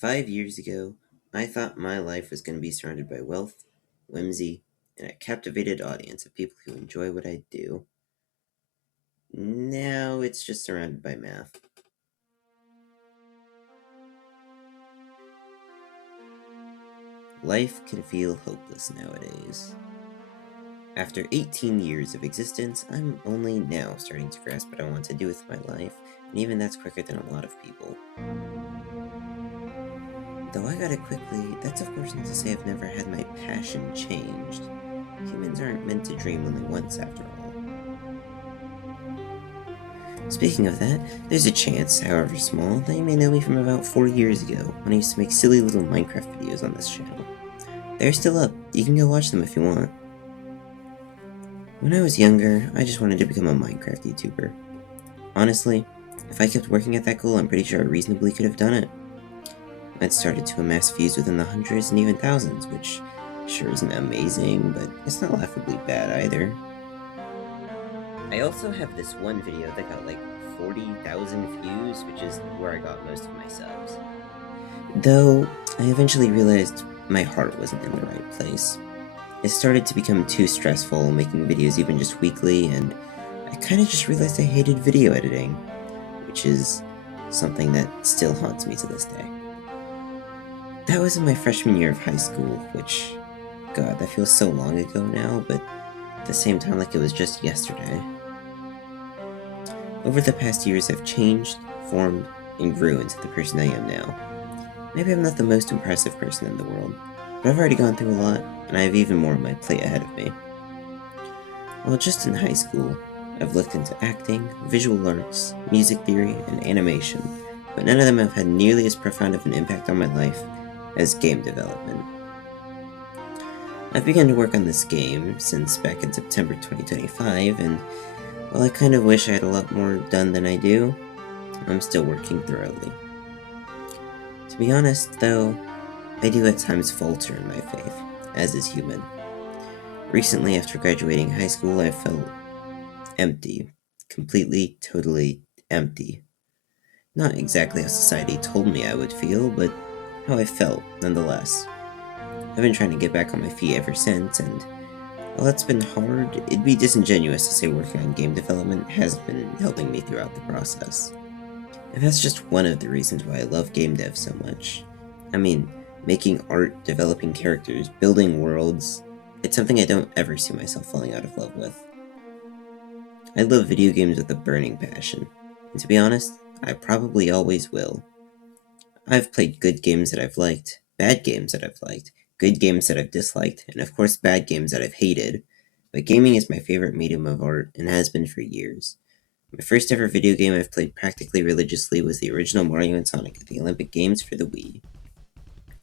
5 years ago, I thought my life was going to be surrounded by wealth, whimsy, and a captivated audience of people who enjoy what I do. Now it's just surrounded by math. Life can feel hopeless nowadays. After 18 years of existence, I'm only now starting to grasp what I want to do with my life, and even that's quicker than a lot of people. Though I got it quickly, that's of course not to say I've never had my passion changed. Humans aren't meant to dream only once, after all. Speaking of that, there's a chance, however small, that you may know me from about 4 years ago, when I used to make silly little Minecraft videos on this channel. They're still up, you can go watch them if you want. When I was younger, I just wanted to become a Minecraft YouTuber. Honestly, if I kept working at that goal, I'm pretty sure I reasonably could have done it. I'd started to amass views within the hundreds and even thousands, which sure isn't amazing, but it's not laughably bad either. I also have this one video that got like 40,000 views, which is where I got most of my subs. Though, I eventually realized my heart wasn't in the right place. It started to become too stressful making videos even just weekly, and I kinda just realized I hated video editing, which is something that still haunts me to this day. That was in my freshman year of high school, which, God, that feels so long ago now, but at the same time like it was just yesterday. Over the past years, I've changed, formed, and grew into the person I am now. Maybe I'm not the most impressive person in the world, but I've already gone through a lot, and I have even more on my plate ahead of me. While just in high school, I've looked into acting, visual arts, music theory, and animation, but none of them have had nearly as profound of an impact on my life as game development. I've begun to work on this game since back in September 2025, and while I kind of wish I had a lot more done than I do, I'm still working thoroughly. To be honest, though, I do at times falter in my faith, as is human. Recently, after graduating high school, I felt empty. Completely, totally empty. Not exactly how society told me I would feel, but how I felt, nonetheless. I've been trying to get back on my feet ever since, and while that's been hard, it'd be disingenuous to say working on game development hasn't been helping me throughout the process. And that's just one of the reasons why I love game dev so much. I mean, making art, developing characters, building worlds, it's something I don't ever see myself falling out of love with. I love video games with a burning passion, and to be honest, I probably always will. I've played good games that I've liked, bad games that I've liked, good games that I've disliked, and of course bad games that I've hated, but gaming is my favorite medium of art and has been for years. My first ever video game I've played practically religiously was the original Mario and Sonic at the Olympic Games for the Wii.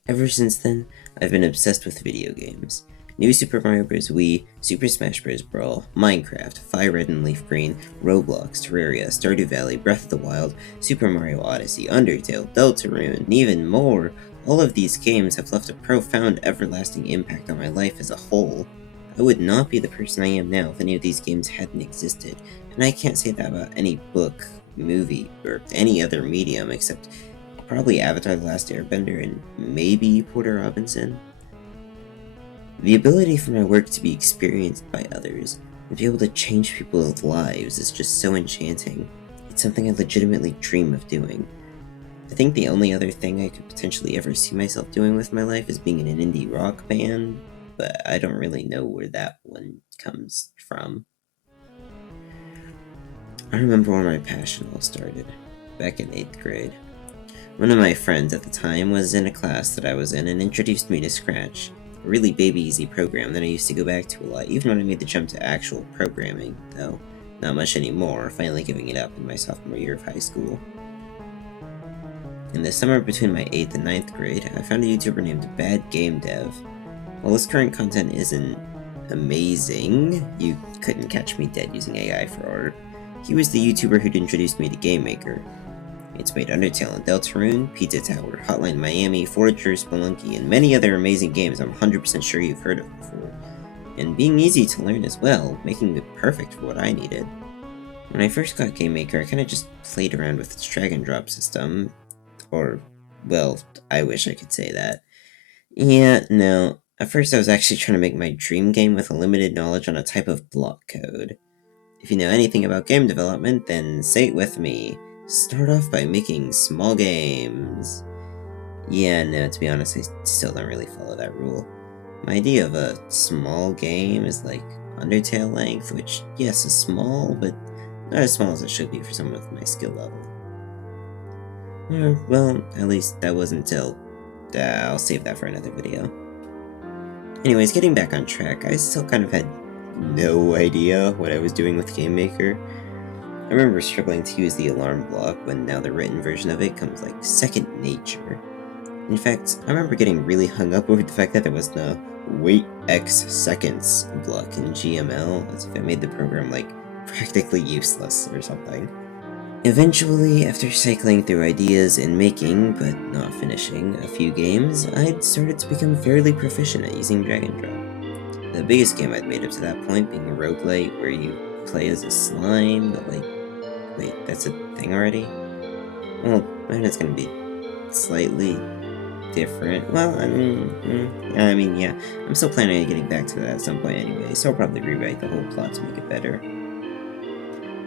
Ever since then, I've been obsessed with video games. New Super Mario Bros. Wii, Super Smash Bros. Brawl, Minecraft, Fire Red and Leaf Green, Roblox, Terraria, Stardew Valley, Breath of the Wild, Super Mario Odyssey, Undertale, Deltarune, and even more. All of these games have left a profound, everlasting impact on my life as a whole. I would not be the person I am now if any of these games hadn't existed, and I can't say that about any book, movie, or any other medium except probably Avatar The Last Airbender and maybe Porter Robinson. The ability for my work to be experienced by others and be able to change people's lives is just so enchanting. It's something I legitimately dream of doing. I think the only other thing I could potentially ever see myself doing with my life is being in an indie rock band, but I don't really know where that one comes from. I remember where my passion all started, back in 8th grade. One of my friends at the time was in a class that I was in and introduced me to Scratch, a really baby-easy program that I used to go back to a lot, even when I made the jump to actual programming, though not much anymore, finally giving it up in my sophomore year of high school. In the summer between my 8th and 9th grade, I found a YouTuber named Bad Game Dev. While his current content isn't amazing, you couldn't catch me dead using AI for art, he was the YouTuber who'd introduced me to GameMaker. It's made Undertale and Deltarune, Pizza Tower, Hotline Miami, Forager, Spelunky, and many other amazing games I'm 100% sure you've heard of before. And being easy to learn as well, making it perfect for what I needed. When I first got GameMaker, I kinda just played around with its drag and drop system, or Well, I wish I could say that. Yeah, no. At first, I was actually trying to make my dream game with a limited knowledge on a type of block code. If you know anything about game development, then say it with me. Start off by making small games. Yeah, no, to be honest, I still don't really follow that rule. My idea of a small game is like Undertale length, which, yes, is small, but not as small as it should be for someone with my skill level. Well, at least that wasn't until. I'll save that for another video. Anyways, getting back on track, I still kind of had no idea what I was doing with GameMaker. I remember struggling to use the alarm block when now the written version of it comes like second nature. In fact, I remember getting really hung up over the fact that there was no wait X seconds block in GML, as if it made the program like practically useless or something. Eventually, after cycling through ideas and making, but not finishing, a few games, I'd started to become fairly proficient at using drag and drop. The biggest game I'd made up to that point being a roguelite where you play as a slime, but like, wait, that's a thing already? Well, mine is gonna be slightly different. Well, yeah, I'm still planning on getting back to that at some point anyway, so I'll probably rewrite the whole plot to make it better.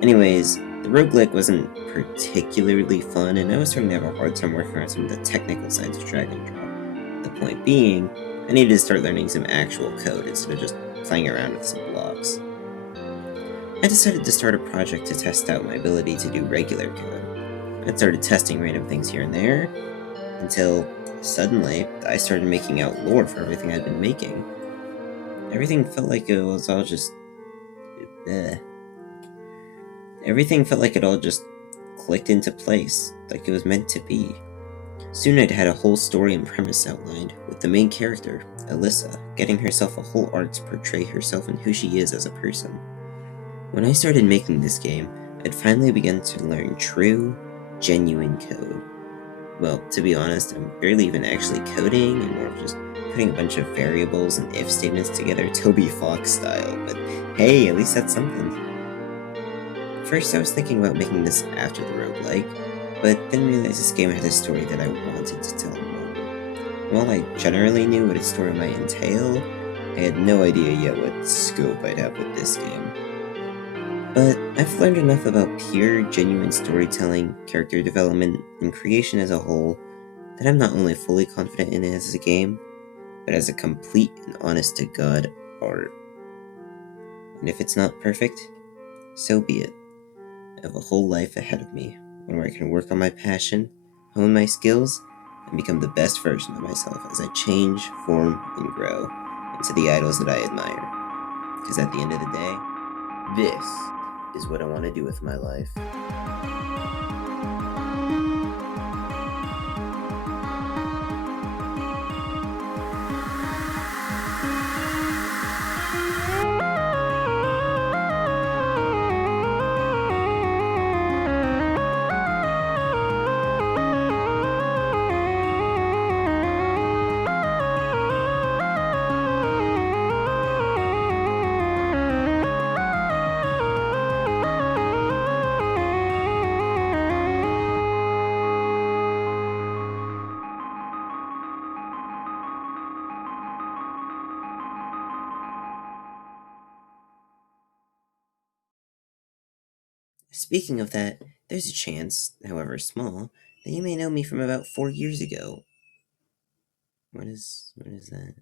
Anyways, the roguelike wasn't particularly fun, and I was starting to have a hard time working on some of the technical sides of drag and drop. The point being, I needed to start learning some actual code instead of just playing around with some blocks. I decided to start a project to test out my ability to do regular code. I started testing random things here and there, until suddenly I started making out lore for everything I'd been making. Everything felt like it was all just. Everything felt like it all just clicked into place, like it was meant to be. Soon I'd had a whole story and premise outlined, with the main character, Alyssa, getting herself a whole arc to portray herself and who she is as a person. When I started making this game, I'd finally begun to learn true, genuine code. Well, to be honest, I'm barely even actually coding, and more of just putting a bunch of variables and if statements together Toby Fox style, but hey, at least that's something. First, I was thinking about making this after the roguelike, but then realized this game had a story that I wanted to tell more. While I generally knew what its story might entail, I had no idea yet what scope I'd have with this game. But I've learned enough about pure, genuine storytelling, character development, and creation as a whole that I'm not only fully confident in it as a game, but as a complete and honest-to-God art. And if it's not perfect, so be it. I have a whole life ahead of me, one where I can work on my passion, hone my skills, and become the best version of myself as I change, form, and grow into the idols that I admire. Because at the end of the day, this is what I want to do with my life. Speaking of that, there's a chance, however small, that you may know me from about 4 years ago. What is that?